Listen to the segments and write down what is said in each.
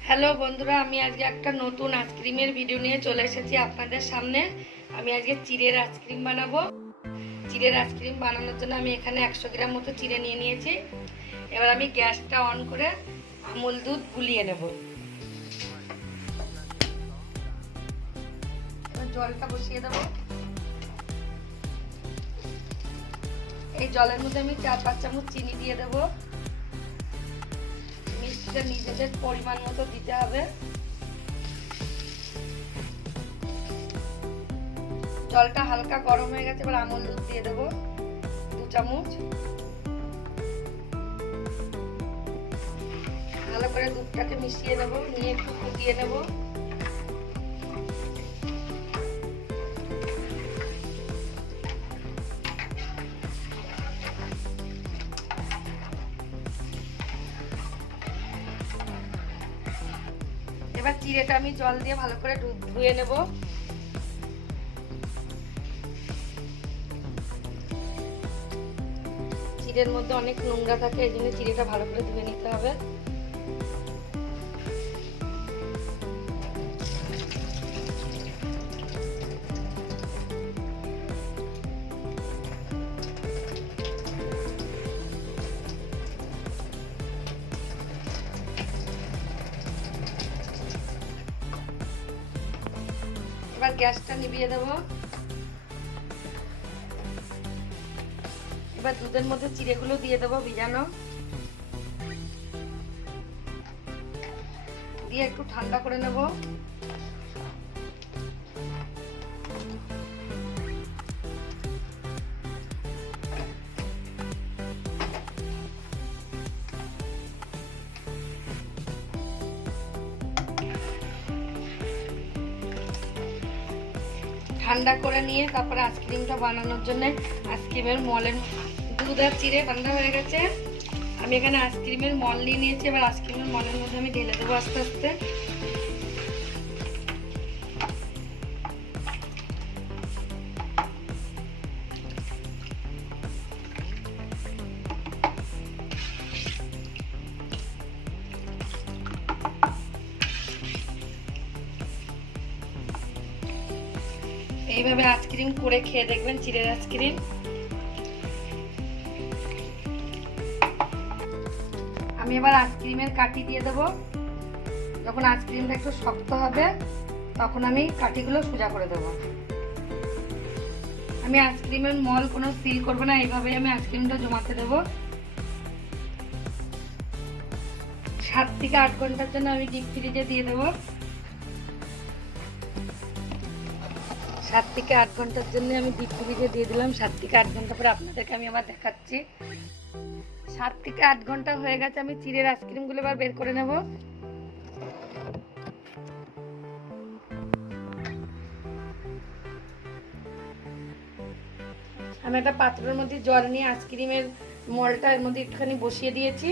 Hello বন্ধুরা, আমি আজকে একটা নতুন আইসক্রিমের ভিডিও নিয়ে চলে এসেছি আপনাদের সামনে। আমি আজকে চিড়ের আইসক্রিম বানাবো। চিড়ের আইসক্রিম বানানোর জন্য আমি এখানে 100 গ্রাম মতো চিড়ে নিয়ে নিয়েছি। এবার আমি গ্যাসটা অন করে আমুল দুধ গুলিয়ে নেব। এবার জলটা বসিয়ে দেব। এই জলের মধ্যে আমি 4-5 চামচ চিনি দিয়ে দেব। মিষ্টিটা নিজেদের পরিমাণ মতো দিতে হবে। জলটা হালকা গরম হয়ে গেছে, এবার আমুল দুধ দিয়ে দেবো 2 চামচ। ভালো করে দুধটাকে মিশিয়ে নেবো, নিয়ে একটু ফুটিয়ে নেবো। এবার চিড়েটা আমি জল দিয়ে ভালো করে ধুয়ে নেব। চিড়ের মধ্যে অনেক নোংরা থাকে, এই জন্য চিড়েটা ভালো করে ধুয়ে নিতে হবে। এবার গ্যাসটা নিভিয়ে দেব। এবার দুধের মধ্যে চিড়েগুলো দিয়ে দেবো ভিজানো, দিয়ে একটু ঠান্ডা করে নেব। ঠান্ডা করে নিয়ে তারপরে আইসক্রিমটা বানানোর জন্য আইসক্রিমের মলের দুধ আর চিড়ে ঠান্ডা হয়ে গেছে। আমি এখানে আইসক্রিমের মল নিয়ে নিয়েছি। এবার আইসক্রিমের মলের মধ্যে আমি ঢেলে দেবো আস্তে আস্তে। এইভাবে আইসক্রিম করে খেয়ে দেখবেন, চিড়ের আইসক্রিম। আমি এবার আইসক্রিমের কাঠি দিয়ে দেবো। যখন আইসক্রিমটা একটু শক্ত হবে তখন আমি কাঠিগুলো সোজা করে দেবো। আমি আইসক্রিমের মল কোনো সিল করবো না, এইভাবে আমি আইসক্রিমটা জমাতে দেবো। 7 থেকে 8 ঘন্টার জন্য আমি ডিপ ফ্রিজে দিয়ে দেবো। 7 থেকে 8 ঘন্টার জন্য আমি ডিপ ফ্রিজে দিয়ে দিলাম। 7 থেকে 8 ঘন্টা পরে আপনাদেরকে আমি আবার দেখাচ্ছি। 7 থেকে 8 ঘন্টা হয়ে গেছে। আমি চিড়ের আইসক্রিমগুলো এবার বের করে নেব। আমি একটা পাত্রের মধ্যে জল নিয়ে আইসক্রিমের মলটা এর মধ্যে একটুখানি বসিয়ে দিয়েছি।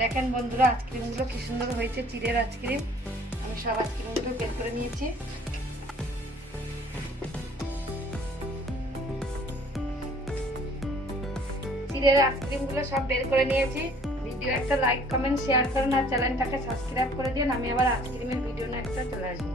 দেখেন বন্ধুরা, আইসক্রিমগুলো কি সুন্দর হয়েছে, চিড়ের আইসক্রিম। আমি সব আইসক্রিমগুলো বের করে নিয়েছি। চিড়ের আইসক্রিমগুলো সব বের করে নিয়েছি। ভিডিও একটা লাইক কমেন্ট শেয়ার করুন আর চ্যানেলটাকে সাবস্ক্রাইব করে দিন। আমি আবার আইসক্রিমের ভিডিও নিয়ে একটা চলে আসবো।